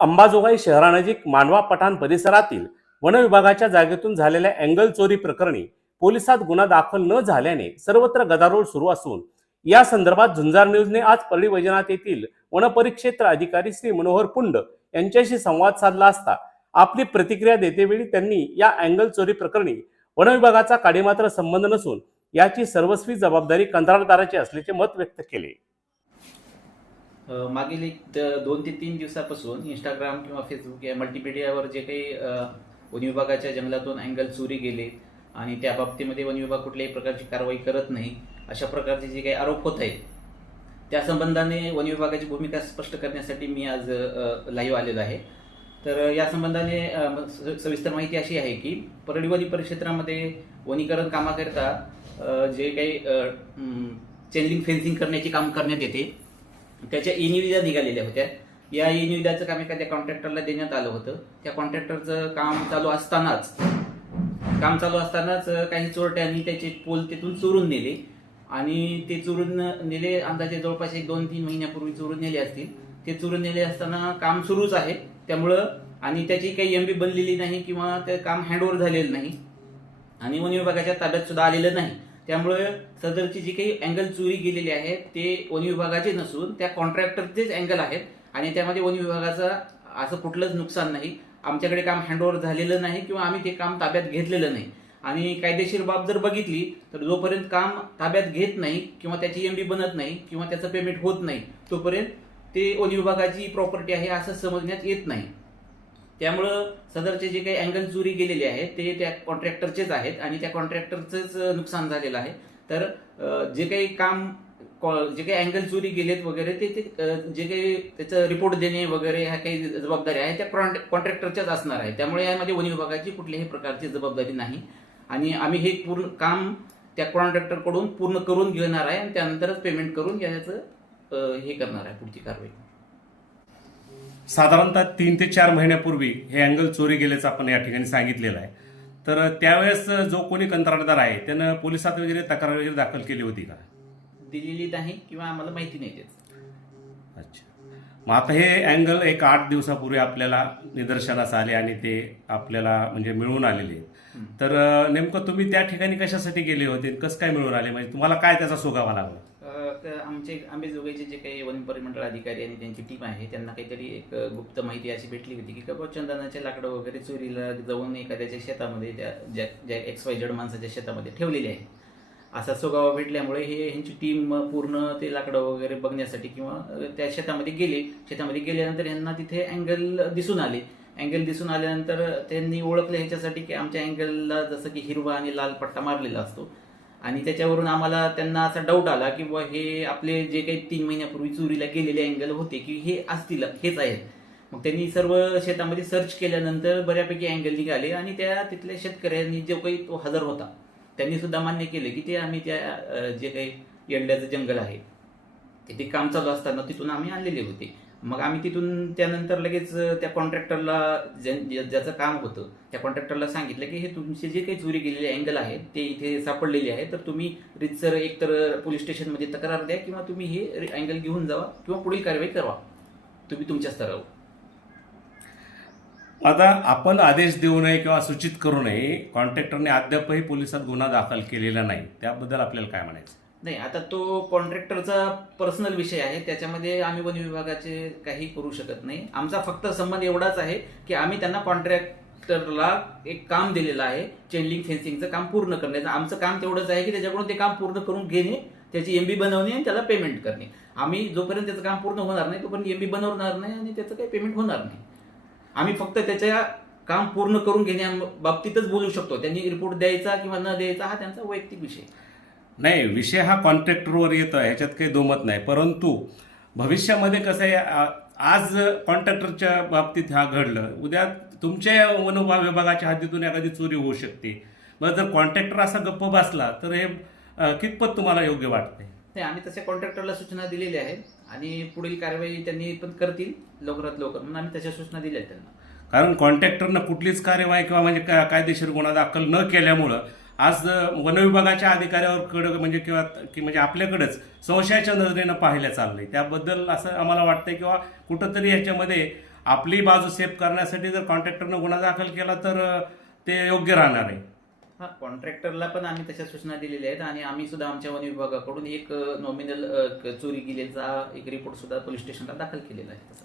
अंबाजोगाई शहरानजीक मांडवा पठाण परिसरातील वन विभागाच्या जागेतून झालेल्या अँगल चोरी प्रकरणी पोलिसात गुन्हा दाखल न झाल्याने सर्वत्र गदारोळ सुरू असून या संदर्भात झुंजार न्यूजने आज परळी वैजनाथ येथील वनपरिक्षेत्र अधिकारी श्री मनोहर पुंड यांच्याशी संवाद साधला असता आपली प्रतिक्रिया देतेवेळी त्यांनी या अँगल चोरी प्रकरणी वन विभागाचा काडीमात्र संबंध नसून याची सर्वस्वी जबाबदारी कंत्राटदाराची असल्याचे मत व्यक्त केले. मागील 2 ते 3 दिवसापासून इंस्टाग्राम किंवा फेसबुक या मल्टीमीडियावर जे काही वन विभागाच्या जंगलातून अँगल चोरी गेले आणि त्या बाबतीमध्ये वन विभाग कुठल्याही प्रकारची कारवाई करत नाही अशा प्रकारचे जे काही आरोप होत आहेत त्या संबंधाने वन विभागाची भूमिका स्पष्ट करण्यासाठी मी आज लाईव्ह आलेलो आहे. तर या संबंधाने सविस्तर माहिती अशी आहे की परळी वन परिक्षेत्रामध्ये वनीकरण कामाकरिता जे काही चेनलिंग फेन्सिंग करण्याचे काम करण्यात येते त्याच्या ई-निविदा निघालेल्या होत्या. या ई-निविदाचं काम एखाद्या कॉन्ट्रॅक्टरला देण्यात आलं होतं. त्या कॉन्ट्रॅक्टरचं काम चालू असतानाच काही चोरट्यांनी त्याचे पोल तिथून चोरून नेले आणि ते चोरून नेले अंदाजे जवळपास 1-2-3 महिन्यापूर्वी चोरून नेले असतील. ते चोरून नेले असताना काम सुरूच आहे त्यामुळं आणि त्याची काही एमबी बनलेली नाही किंवा ते काम हँडओव्हर झालेलं नाही आणि वन विभागाच्या ताब्यात सुद्धा आलेलं नाही. त्यामुळे सदरची जी काही अँगल चोरी गेलेली आहेत ते वन विभागाचे नसून त्या कॉन्ट्रॅक्टरचेच अँगल आहेत आणि त्यामध्ये वन विभागाचं असं कुठलंच नुकसान नाही. आमच्याकडे काम हँडओव्हर झालेलं नाही किंवा आम्ही ते काम ताब्यात घेतलेलं नाही आणि कायदेशीर बाब जर बघितली तर जोपर्यंत काम ताब्यात घेत नाही किंवा त्याची एमबी बनत नाही किंवा त्याचं पेमेंट होत नाही तोपर्यंत ते वन विभागाची प्रॉपर्टी आहे असं समजण्यात येत नाही. त्यामुळं सदरचे जे काही अँगल चोरी गेलेले आहेत ते त्या कॉन्ट्रॅक्टरचेच आहेत आणि त्या कॉन्ट्रॅक्टरचंच नुकसान झालेलं आहे. तर जे काही अँगल चोरी गेलेत वगैरे ते जे काही त्याचं रिपोर्ट देणे वगैरे ह्या काही जबाबदारी आहे त्या कॉन्ट्रॅक्टरच्याच असणार आहे. त्यामुळे यामध्ये वन विभागाची कुठल्याही प्रकारची जबाबदारी नाही आणि आम्ही हे पूर्ण काम त्या कॉन्ट्रॅक्टरकडून पूर्ण करून घेणार आहे आणि त्यानंतरच पेमेंट करून याचं हे करणार आहे पुढची कारवाई. साधारणतः 3 ते 4 महिन्यापूर्वी हे अँगल चोरी गेल्याचं आपण या ठिकाणी सांगितलेलं आहे. तर त्यावेळेस जो कोणी कंत्राटदार आहे त्यानं पोलिसात वगैरे तक्रार वगैरे दाखल केली होती का? दिलेली नाही किंवा आम्हाला माहिती नाही त्याचं. अच्छा, मग आता हे अँगल एक 8 दिवसापूर्वी आपल्याला निदर्शनास आले आणि ते आपल्याला म्हणजे मिळून आलेले. तर नेमकं तुम्ही त्या ठिकाणी कशासाठी गेले होते, कसं काय मिळून आले, म्हणजे तुम्हाला काय त्याचा सुगावा लागला? आमचे अंबाजोगाईचे जे काही वन परिमंडळ अधिकारी आणि त्यांची टीम आहे त्यांना काहीतरी एक गुप्त माहिती अशी भेटली होती की कबा चंदनाचे लाकडं वगैरे चोरीला जाऊन एखाद्याच्या शेतामध्ये ज्या XYZ माणसाच्या शेतामध्ये ठेवलेले आहे असा सुगावा भेटल्यामुळे ह्यांची टीम पूर्ण ते लाकडं वगैरे बघण्यासाठी किंवा त्या शेतामध्ये गेले. शेतामध्ये गेल्यानंतर यांना तिथे अँगल दिसून आले. अँगल दिसून आल्यानंतर त्यांनी ओळखलं ह्याच्यासाठी की आमच्या अँगलला जसं की हिरवा आणि लाल पट्टा मारलेला असतो आणि त्याच्यावरून आम्हाला त्यांना असा डाऊट आला की बुवा हे आपले जे काही 3 महिन्यापूर्वी चोरीला गेलेले अँगल होते की हे असतील, हेच आहेत. मग त्यांनी सर्व शेतामध्ये सर्च केल्यानंतर बऱ्यापैकी अँगल निघाले आणि त्या तिथल्या शेतकऱ्यांनी जो काही तो हजर होता त्यांनी सुद्धा मान्य केले की ते आम्ही त्या जे काही येंड्याचं जंगल आहे ते काम चालू असताना तिथून आम्ही आणलेले होते. मग आम्ही तिथून त्यानंतर लगेच त्या कॉन्ट्रॅक्टरला ज्याचं काम होतं त्या कॉन्ट्रॅक्टरला सांगितलं की हे तुमचे जे काही चोरी गेलेले अँगल आहेत ते इथे सापडलेले आहे तर तुम्ही रितसर एकतर पोलीस स्टेशनमध्ये तक्रार द्या किंवा तुम्ही हे अँगल घेऊन जावा किंवा पुढील कारवाई करा तुम्ही तुमच्या स्तरावर. आता आपण आदेश देऊ नये किंवा सूचित करू नये, कॉन्ट्रॅक्टरने अद्यापही पोलिसात गुन्हा दाखल केलेला नाही, त्याबद्दल आपल्याला काय म्हणायचं? नाही, आता तो कॉन्ट्रॅक्टरचा पर्सनल विषय आहे त्याच्यामध्ये आम्ही वन विभागाचे काही करू शकत नाही. आमचा फक्त संबंध एवढाच आहे की आम्ही त्यांना कॉन्ट्रॅक्टरला एक काम दिलेलं आहे चेनलिंग फेन्सिंगचं काम पूर्ण करण्याचं. आमचं काम तेवढंच आहे की त्याच्याकडून ते काम पूर्ण करून घेणे, त्याची एमबी बनवणे आणि त्याला पेमेंट करणे. आम्ही जोपर्यंत त्याचं काम पूर्ण होणार नाही तोपर्यंत एमबी बनवणार नाही आणि त्याचं काही पेमेंट होणार नाही. आम्ही फक्त त्याच्या काम पूर्ण करून घेण्या बाबतीतच बोलू शकतो. त्यांनी रिपोर्ट द्यायचा किंवा न द्यायचा हा त्यांचा वैयक्तिक विषय नाही. विषय हा कॉन्ट्रॅक्टरवर येतो, ह्याच्यात काही दोमत नाही. परंतु भविष्यामध्ये कसं आहे, आज कॉन्ट्रॅक्टरच्या बाबतीत हा घडलं, उद्या तुमच्या वन विभागाच्या हद्दीतून एखादी चोरी होऊ शकते. मग जर कॉन्ट्रॅक्टर असा गप्प बसला तर हे कितपत तुम्हाला योग्य वाटते? नाही, आम्ही तशा कॉन्ट्रॅक्टरला सूचना दिलेल्या आहेत आणि पुढील कारवाई त्यांनी पण करतील लवकरात लवकर म्हणून आम्ही तशा सूचना दिल्या त्यांना. कारण कॉन्ट्रॅक्टरनं कुठलीच कार्यवाही किंवा म्हणजे कायदेशीर गुन्हा दाखल न केल्यामुळं आज वन विभागाच्या अधिकाऱ्याकडे म्हणजे किंवा म्हणजे आपल्याकडेच संशयाच्या नजरेनं पाहिल्या चाललंय. त्याबद्दल असं आम्हाला वाटतंय किंवा कुठंतरी याच्यामध्ये आपली बाजू सेफ करण्यासाठी जर कॉन्ट्रॅक्टरनं गुन्हा दाखल केला तर ते योग्य राहणार आहे. हा, कॉन्ट्रॅक्टरला पण आम्ही तशा सूचना दिलेल्या आहेत आणि आम्ही सुद्धा आमच्या वन विभागाकडून एक नॉमिनल चोरी गेल्याचा एक रिपोर्ट सुद्धा पोलीस स्टेशनला दाखल केलेला आहे.